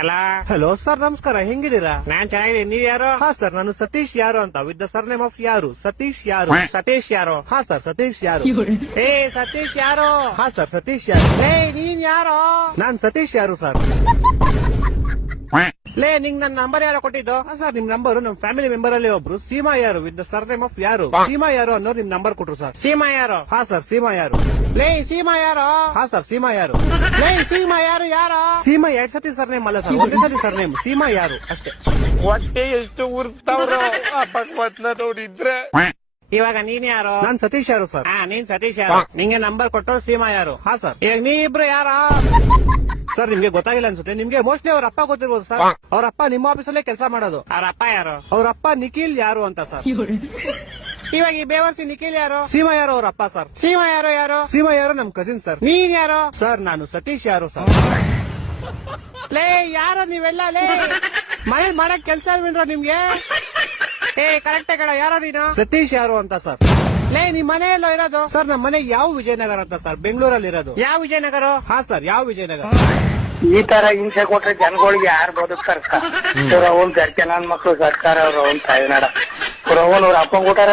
ಅಲ್ಲ hello sir, ನಮಸ್ಕಾರ. ಹೆಂಗಿದ್ದೀರಾ? ನಾನ್ ಚೆನ್ನಾಗಿದ್ದೀನಿ. ನೀವ್ ಯಾರು? ಹಾ ಸರ್, ನಾನು ಸತೀಶ್ ಯಾರು ಅಂತ, ವಿತ್ ದ ಸರ್ನೇಮ್ ಆಫ್ ಯಾರು. ಸತೀಶ್ ಯಾರು. ಸತೀಶ್ ಯಾರು? ಹಾ ಸರ್, ಸತೀಶ್ ಯಾರು. ಏ ಸತೀಶ್ ಯಾರು? ಹಾ ಸರ್, ಸತೀಶ್ ಯಾರು. ಏ ನೀನ್ ಯಾರು? ನಾನ್ ಸತೀಶ್ ಯಾರು ಸರ್. ಲೇ ನಿಂಗ್ ನನ್ ನಂಬರ್ ಯಾರೋ ಕೊಟ್ಟಿದ್ದು? ಹಾ ಸರ್, ನಿಮ್ ನಂಬರ್ ನಮ್ ಫ್ಯಾಮಿಲಿ ಮೆಂಬರ್ ಅಲ್ಲಿ ಒಬ್ರು ಸೀಮಾ ಯಾರು ವಿತ್ ದ ಸರ್ನೇಮ್ ಆಫ್ ಯಾರು. ಸೀಮಾ ಯಾರು ಅನ್ನೋರು ನಿಮ್ ನಂಬರ್ ಕೊಟ್ರು ಸರ್. ಸೀಮಾ ಯಾರು? ಹಾ ಸರ್, ಸೀಮಾ ಯಾರು. ಲೇ ಸೀಮಾ ಯಾರು? ಹಾ ಸರ್, ಸೀಮಾ ಯಾರು. ಲೇ ಸೀಮಾ ಯಾರು? ಯಾರು? ಸೀಮಾ 2 ಸತಿ ಸರ್ನೇಮ್ ಅಲ್ಲ ಸರ್, ಒಂದೇ ಸತಿ ಸರ್ನೇಮ್. ಸೀಮಾ ಯಾರು ಅಷ್ಟೇ. ಹೊಟ್ಟೆ ಎಷ್ಟು ಉರ್ಸ್ತಾವ್ರೋ ಆ ಭಗವತ್ನ ನೋಡಿದ್ರೆ. ಇವಾಗ ನೀನ್ ಯಾರು? ನಾನ್ ಸತೀಶ್ ಯಾರು ಸರ್. ಹಾ ನೀನ್ ಸತೀಶ್ ಯಾರು? ನಿಂಗೆ ನಂಬರ್ ಕೊಟ್ಟು ಸೀಮಾ ಯಾರು? ಹಾ ಸರ್. ಈಗ ನೀ ಇಬ್ರು ಯಾರ? ಸರ್, ನಿಮ್ಗೆ ಗೊತ್ತಾಗಿಲ್ಲ ಅನ್ಸುತ್ತೆ. ನಿಮ್ಗೆ ಮೋಸ್ಟ್ಲಿ ಅವ್ರ ಅಪ್ಪ ಗೊತ್ತಿರ್ಬೋದು ಸರ್. ಅವ್ರ ಅಪ್ಪ ನಿಮ್ಮ ಆಫೀಸಲ್ಲೇ ಕೆಲಸ ಮಾಡೋದು. ಅವ್ರ ಅಪ್ಪ ಯಾರು? ಅವ್ರ ಅಪ್ಪ ನಿಖಿಲ್ ಯಾರು ಅಂತ ಸರ್. ಇವಾಗ ಈ ಬೇವರ್ಸಿ ನಿಖಿಲ್ ಯಾರು? ಸೀಮಾ ಯಾರು ಅವ್ರ ಅಪ್ಪ ಸರ್. ಸೀಮಾ ಯಾರು? ಯಾರು? ಸೀಮಾ ಯಾರು ನಮ್ ಕಸಿನ್ ಸರ್. ನೀನ್ ಯಾರು? ಸರ್, ನಾನು ಸತೀಶ್ ಯಾರು ಸರ್. ಲೇ ಯಾರು ನೀವೆಲ್ಲ? ಲೇ ಮನೇಲಿ ಮಾಡಕ್ ಕೆಲ್ಸ ಬಿಡ್ರ ನಿಮ್ಗೆ? ಏ ಕರೆಕ್ಟ್ ಕಡ ಯಾರೋ ನೀನು? ಸತೀಶ್ ಯಾರು ಅಂತ ಸರ್. ಲೇ ನಿಮ್ ಮನೆ ಎಲ್ಲೋ ಇರೋದು? ಸರ್, ನಮ್ಮ ಮನೆ ಯಾವ ವಿಜಯನಗರ ಅಂತ ಸರ್, ಬೆಂಗಳೂರಲ್ಲಿ ಇರೋದು. ಯಾವ ವಿಜಯನಗರ? ಹಾ ಸರ್, ಯಾವ ವಿಜಯನಗರ. ಈ ತರ ಹಿಂಸೆ ಕೊಟ್ರೆ ಜನಗಳಿಗೆ ಯಾರು ಬದುಕ್ತಾರ? ಅವ್ರ ಅವ್ನ್ ಗರ್ಕೆ ನನ್ ಮಕ್ಳು ಸರ್ಕಾರ ಅವ್ರ ಅವ್ನ್ ತಾಯಿನಾಡ ಅವ್ರ ಅವ್ರ ಅಪ್ಪಂಗ್ ಕೊಟ್ಟಾರ.